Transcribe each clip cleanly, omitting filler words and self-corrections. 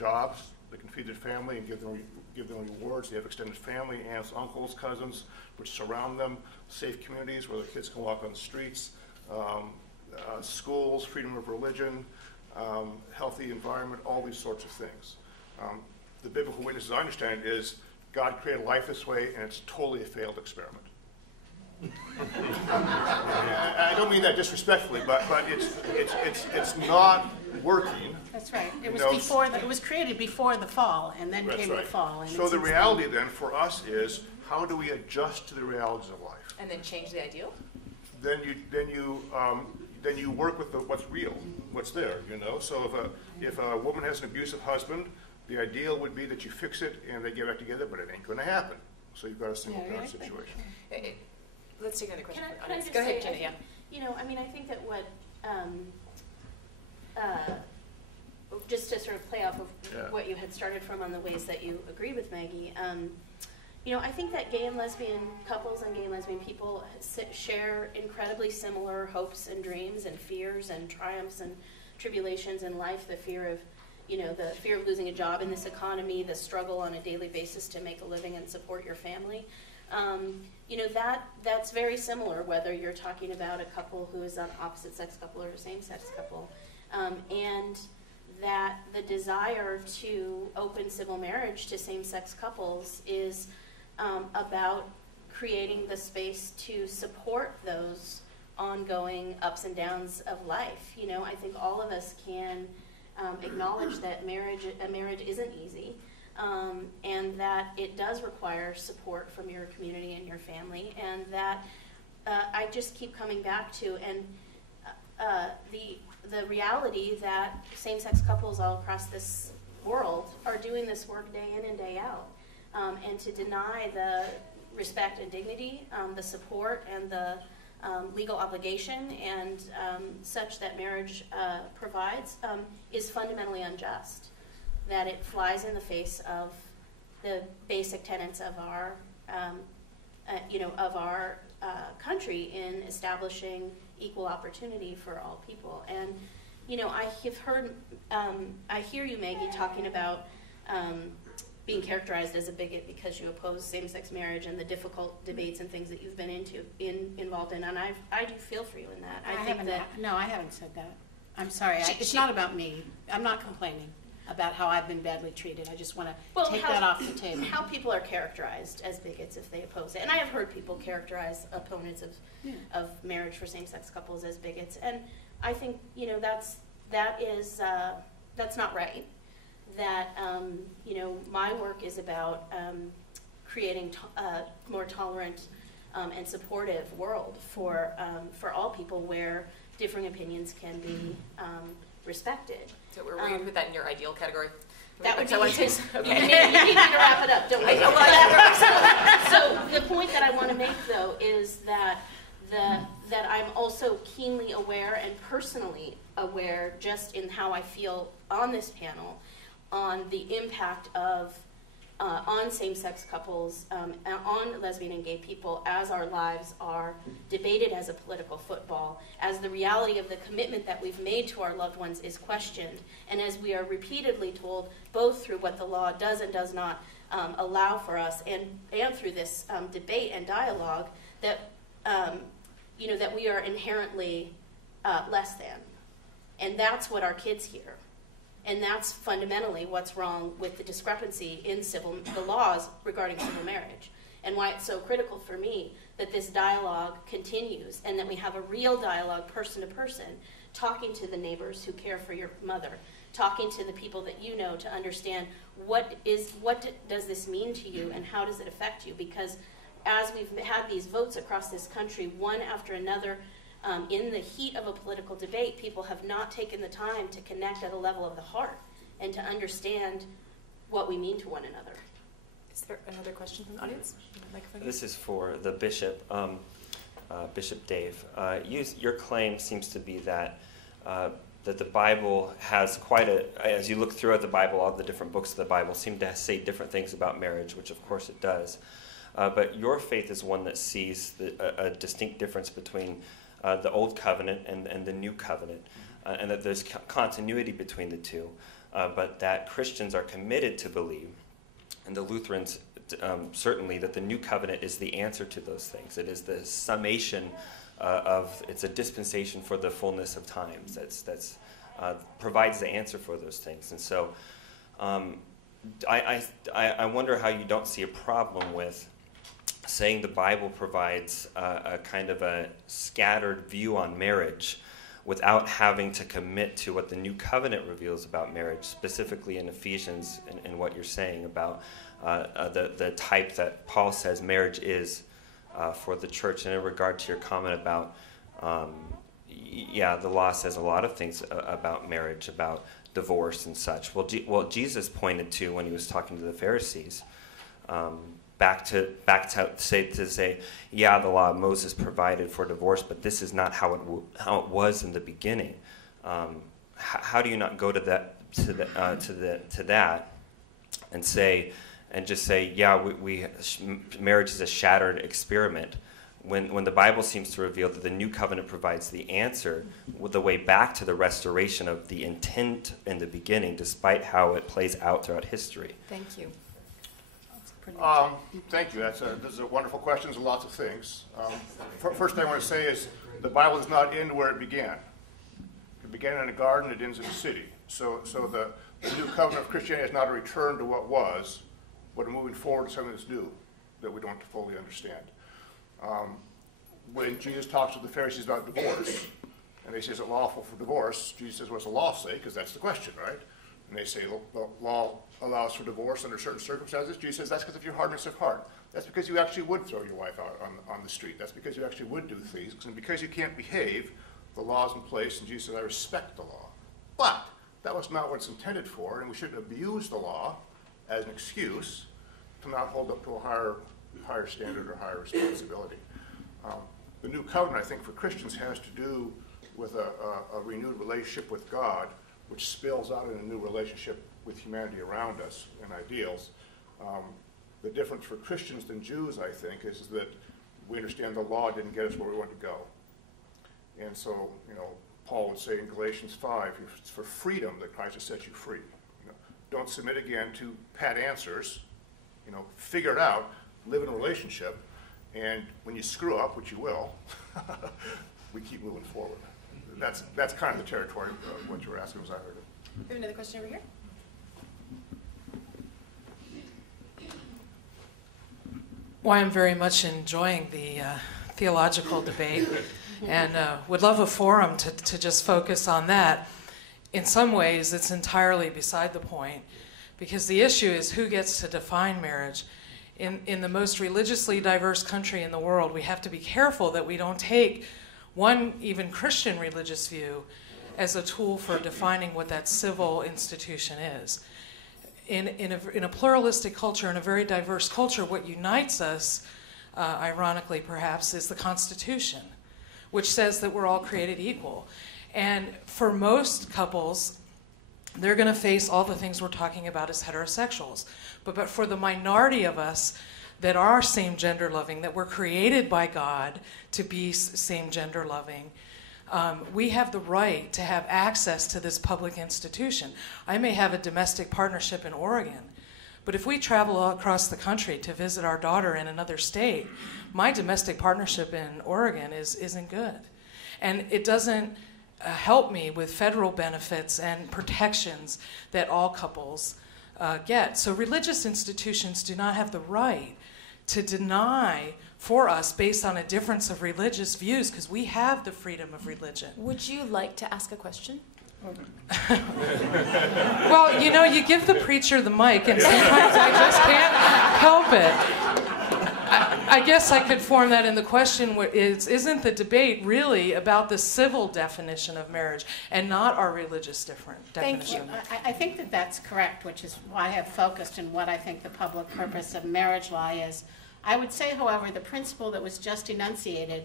jobs, they can feed their family and give them rewards. They have extended family, aunts, uncles, cousins, which surround them, safe communities where their kids can walk on the streets, schools, freedom of religion, healthy environment, all these sorts of things. The biblical witness, as I understand it, is God created life this way, and it's totally a failed experiment. I don't mean that disrespectfully, but it's not working. That's right. It was created before the fall, and then came the fall. And so the reality then for us is, how do we adjust to the realities of life? And then change the ideal? Then you work with what's real, what's there. You know. So if a woman has an abusive husband, the ideal would be that you fix it and they get back together, but it ain't going to happen. So you've got a single parent situation. Let's take another question. Can I just Go ahead, say, Jenny. You know, I mean, I think that what, just to sort of play off of what you had started from on the ways that you agree with Maggie, you know, I think that gay and lesbian couples and gay and lesbian people share incredibly similar hopes and dreams and fears and triumphs and tribulations in life. The fear of, you know, the fear of losing a job in this economy, the struggle on a daily basis to make a living and support your family. You know, that's very similar whether you're talking about a couple who is an opposite-sex couple or a same-sex couple. And that the desire to open civil marriage to same-sex couples is about creating the space to support those ongoing ups and downs of life. You know, I think all of us can acknowledge that a marriage isn't easy. And that it does require support from your community and your family, and that I just keep coming back to, and the reality that same-sex couples all across this world are doing this work day in and day out, and to deny the respect and dignity, the support and the legal obligation and such that marriage provides is fundamentally unjust. That it flies in the face of the basic tenets of our, you know, of our country in establishing equal opportunity for all people. And, you know, I have heard, I hear you, Maggie, talking about being characterized as a bigot because you oppose same-sex marriage and the difficult debates and things that you've been involved in. And I do feel for you in that. No, I haven't said that. I'm sorry. It's not about me. I'm not complaining about how I've been badly treated. I just want to take that off the table. How people are characterized as bigots if they oppose it. And I have heard people characterize opponents of marriage for same-sex couples as bigots. And I think, you know, that's not right. That, you know, my work is about creating a more tolerant and supportive world for all people where differing opinions can be respected. So we're going to put that in your ideal category? That would be okay. You need to wrap it up, don't we? So the point that I want to make, though, is that I'm also keenly aware and personally aware, just in how I feel on this panel, on the impact of on same-sex couples, on lesbian and gay people, as our lives are debated as a political football, as the reality of the commitment that we've made to our loved ones is questioned, and as we are repeatedly told, both through what the law does and does not allow for us, and through this debate and dialogue, that you know, that we are inherently less than, and that's what our kids hear. And that's fundamentally what's wrong with the discrepancy in the laws regarding civil marriage, and why it's so critical for me that this dialogue continues and that we have a real dialogue, person to person, talking to the neighbors who care for your mother, talking to the people that you know to understand what does this mean to you and how does it affect you, because as we've had these votes across this country, one after another, in the heat of a political debate, people have not taken the time to connect at a level of the heart and to understand what we mean to one another. Is there another question from the audience? This is for the bishop, Bishop Dave. Your claim seems to be that that the Bible has quite as you look throughout the Bible, all the different books of the Bible seem to say different things about marriage, which of course it does. But your faith is one that sees a distinct difference between the Old Covenant and the New Covenant, and that there's continuity between the two. but that Christians are committed to believe, and the Lutherans certainly, that the new covenant is the answer to those things. It is the summation it's a dispensation for the fullness of times that's provides the answer for those things. And so I wonder how you don't see a problem with saying the Bible provides a kind of a scattered view on marriage without having to commit to what the new covenant reveals about marriage, specifically in Ephesians and what you're saying about the type that Paul says marriage is for the church. And in regard to your comment about, the law says a lot of things about marriage, about divorce and such. Well, Jesus pointed to, when he was talking to the Pharisees, back to say, the law of Moses provided for divorce, but this is not how it was in the beginning. How do you not go to that and say, and just say, marriage is a shattered experiment, when the Bible seems to reveal that the new covenant provides the answer, with the way back to the restoration of the intent in the beginning, despite how it plays out throughout history. Thank you. Thank you. Those are wonderful questions and lots of things. First thing I want to say is the Bible does not end where it began. It began in a garden, it ends in a city. So the new covenant of Christianity is not a return to what was, but a moving forward to something that's new that we don't fully understand. When Jesus talks to the Pharisees about divorce, and they say, is it lawful for divorce? Jesus says, what's the law say? Because that's the question, right? And they say, the law allows for divorce under certain circumstances. Jesus says, that's because of your hardness of heart. That's because you actually would throw your wife out on the street. That's because you actually would do things. And because you can't behave, the law's in place, and Jesus says, I respect the law. But that was not what it's intended for, and we shouldn't abuse the law as an excuse to not hold up to a higher standard or higher responsibility. The new covenant, I think, for Christians has to do with a renewed relationship with God, which spills out in a new relationship with humanity around us and ideals. The difference for Christians than Jews, I think, is that we understand the law didn't get us where we want to go. And so, Paul would say in Galatians 5, it's for freedom that Christ has set you free. Don't submit again to pat answers. Figure it out, live in a relationship, and when you screw up, which you will, we keep moving forward. That's kind of the territory of what you were asking, as I heard it. We have another question over here. Well, I'm very much enjoying the theological debate and would love a forum to just focus on that. In some ways, it's entirely beside the point, because the issue is who gets to define marriage. In the most religiously diverse country in the world, we have to be careful that we don't take one even Christian religious view as a tool for defining what that civil institution is. In a pluralistic culture, in a very diverse culture, what unites us, ironically perhaps, is the Constitution, which says that we're all created equal. And for most couples, they're going to face all the things we're talking about as heterosexuals. But for the minority of us that are same-gender loving, that were created by God to be same-gender loving, we have the right to have access to this public institution. I may have a domestic partnership in Oregon, but if we travel all across the country to visit our daughter in another state, my domestic partnership in Oregon isn't good. And it doesn't help me with federal benefits and protections that all couples get. So religious institutions do not have the right to deny for us based on a difference of religious views, because we have the freedom of religion. Would you like to ask a question? Well, you give the preacher the mic, and sometimes I just can't help it. I guess I could form that in the question, isn't the debate really about the civil definition of marriage and not our religious definition? Thank you. I think that that's correct, which is why I have focused on what I think the public purpose of marriage law is. I would say, however, the principle that was just enunciated,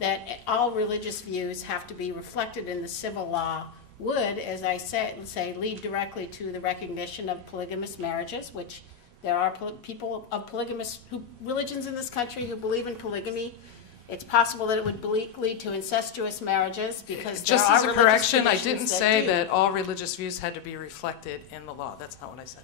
that all religious views have to be reflected in the civil law, would, as I say, lead directly to the recognition of polygamous marriages, which there are people of polygamous religions in this country who believe in polygamy, It's possible that it would lead to incestuous marriages because Just there as are a religious correction, I traditions didn't say do. that all religious views had to be reflected in the law. That's not what I said.